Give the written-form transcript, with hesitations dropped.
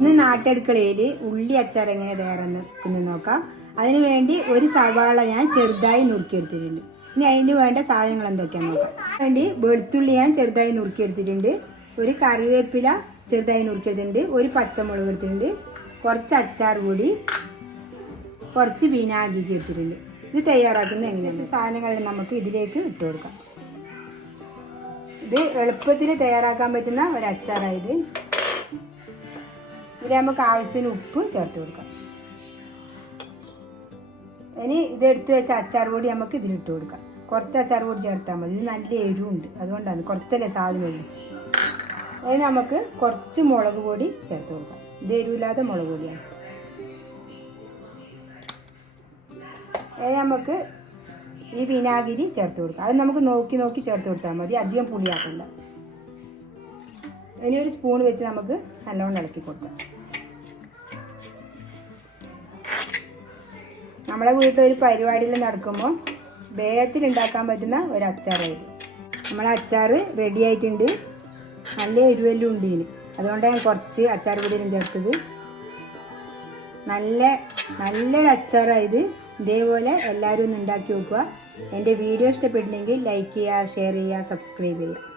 ഇന്ന് നാട്ടടുക്കളയിൽ ഉള്ളി അച്ചാർ എങ്ങനെ തയ്യാറാന്ന് നോക്കാം. അതിന് വേണ്ടി ഒരു സവാള ഞാൻ ചെറുതായി നുറുക്കിയെടുത്തിട്ടുണ്ട്. ഇനി അതിന് വേണ്ട സാധനങ്ങൾ എന്തൊക്കെയാണെന്ന് നോക്കാം. വേണ്ടി വെളുത്തുള്ളി ഞാൻ ചെറുതായി നുറുക്കിയെടുത്തിട്ടുണ്ട്, ഒരു കറിവേപ്പില ചെറുതായി നുറുക്കിയെടുത്തിട്ടുണ്ട്, ഒരു പച്ചമുളക് എടുത്തിട്ടുണ്ട്, കുറച്ച് അച്ചാർ പൊടി, കുറച്ച് വിനാഗിരി എടുത്തിട്ടുണ്ട്. ഇത് തയ്യാറാക്കുന്നത് എങ്ങനെയാണ് സാധനങ്ങൾ നമുക്ക് ഇതിലേക്ക് ഇട്ട് കൊടുക്കാം. ഇത് എളുപ്പത്തിൽ തയ്യാറാക്കാൻ പറ്റുന്ന ഒരു അച്ചാറായത്. ഇതിൽ നമുക്ക് ആവശ്യത്തിന് ഉപ്പ് ചേർത്ത് കൊടുക്കാം. ഇനി ഇതെടുത്ത് വെച്ച അച്ചാർ പൊടി നമുക്ക് ഇതിലിട്ട് കൊടുക്കാം. കുറച്ച് അച്ചാർ പൊടി ചേർത്താൽ മതി, ഇത് നല്ല എരിവുണ്ട്, അതുകൊണ്ടാണ് കുറച്ചല്ലേ സാധനമുള്ളൂ. അതിന് നമുക്ക് കുറച്ച് മുളക് പൊടി ചേർത്ത് കൊടുക്കാം. ഇത് എരിവില്ലാതെ മുളക് പൊടിയാണ്. അത് നമുക്ക് ഈ വിനാഗിരി ചേർത്ത് കൊടുക്കാം. അത് നമുക്ക് നോക്കി നോക്കി ചേർത്ത് കൊടുത്താൽ മതി, അധികം പുളിയാക്കണ്ട. ഇനി ഒരു സ്പൂൺ വെച്ച് നമുക്ക് നല്ലോണം ഇളക്കി കൊടുക്കാം. നമ്മളെ വീട്ടിലൊരു പരിപാടിയിൽ നടക്കുമ്പോൾ വേഗത്തിൽ ഉണ്ടാക്കാൻ പറ്റുന്ന ഒരു അച്ചാറായിരുന്നു. നമ്മളെ അച്ചാർ റെഡി ആയിട്ടുണ്ട്. നല്ല എരിവെല്ലാം ഉണ്ട് ഇതിന്, അതുകൊണ്ടാണ് ഞാൻ കുറച്ച് അച്ചാർ പൊടിയും ചേർത്തത്. നല്ലൊരു അച്ചാറായത്. ഇതേപോലെ എല്ലാവരും ഒന്ന് ഉണ്ടാക്കി നോക്കുക. എൻ്റെ വീഡിയോ ഇഷ്ടപ്പെട്ടില്ലെങ്കിൽ ലൈക്ക് ചെയ്യുക, ഷെയർ ചെയ്യുക, സബ്സ്ക്രൈബ് ചെയ്യുക.